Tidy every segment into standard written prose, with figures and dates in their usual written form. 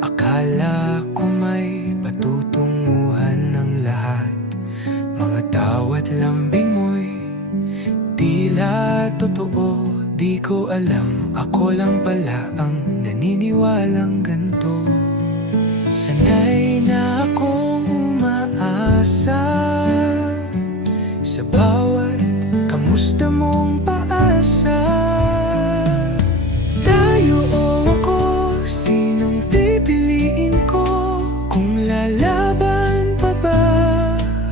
Akala ko may patutunguhan ng lahat. Mga tawat lambing mo'y tila totoo. Di ko alam, ako lang pala ang naniniwalang ganito. Sanay na akong umaasa sa bawat kamusta mong paasa. Tayo o ako, sinong pipiliin ko? Kung lalaban pa ba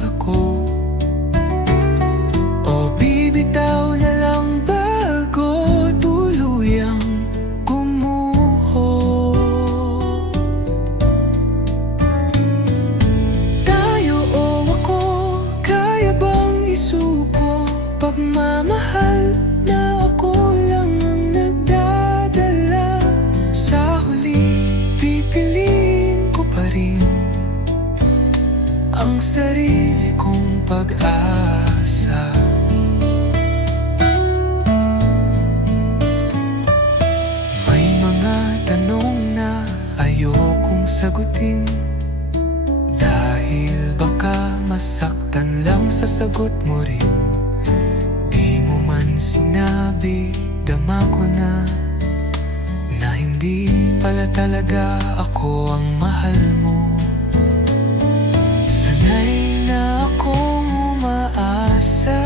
ako? O bibitaw na lang bago tuluyang gumuho? Tayo o ako, kaya bang isuko? Pagmamahal na ako lang ang nagdadala. Sa huli, pipiliin ko pa rin ang sarili kong pag-asa. May mga tanong na ayokong sagutin, dahil baka masaktan lang sa sagot mo rin. Di mo man sinabi, dama ko na hindi pala talaga ako ang mahal mo. Sanay na akong umaasa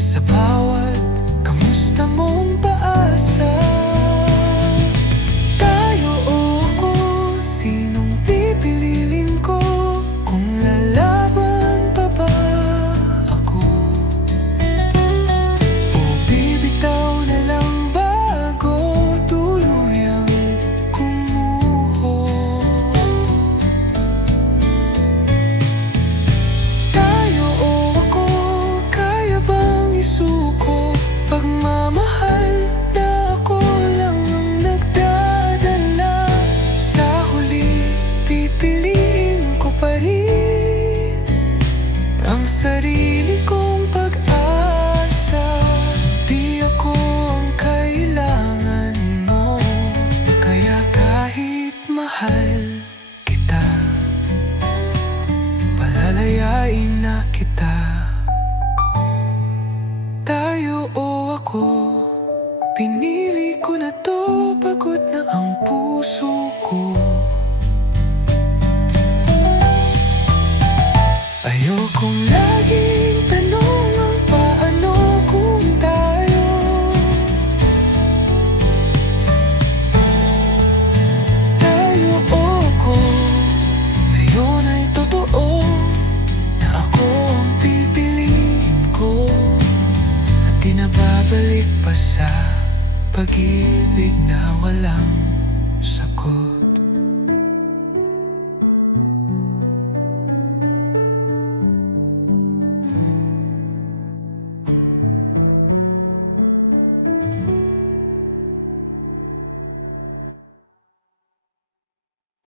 sa bawat kamusta mong paasa. Tayo o ako, sinong pipiliin ko? Kung lalaban pa ba ako? O bibitaw na lang bago tuluyang gumuho? Tayo o ako, kaya bang isuko? Pagmamahal na ako lang ang nagdadala. Sa huli, pipiliin ko pa rin ang sarili kong pag-asa. Di ako ang kailangan mo, kaya kahit mahal kita, palalayain na kita. Tayo o ako, pinili ko na to, pagod na ang puso ko. Ayokong laging tanong ang paano kung tayo. Tayo o ako, ngayon ay totoo na ako ang pipiliin ko. At di na babalik pa sa pag-ibig na walang sagot.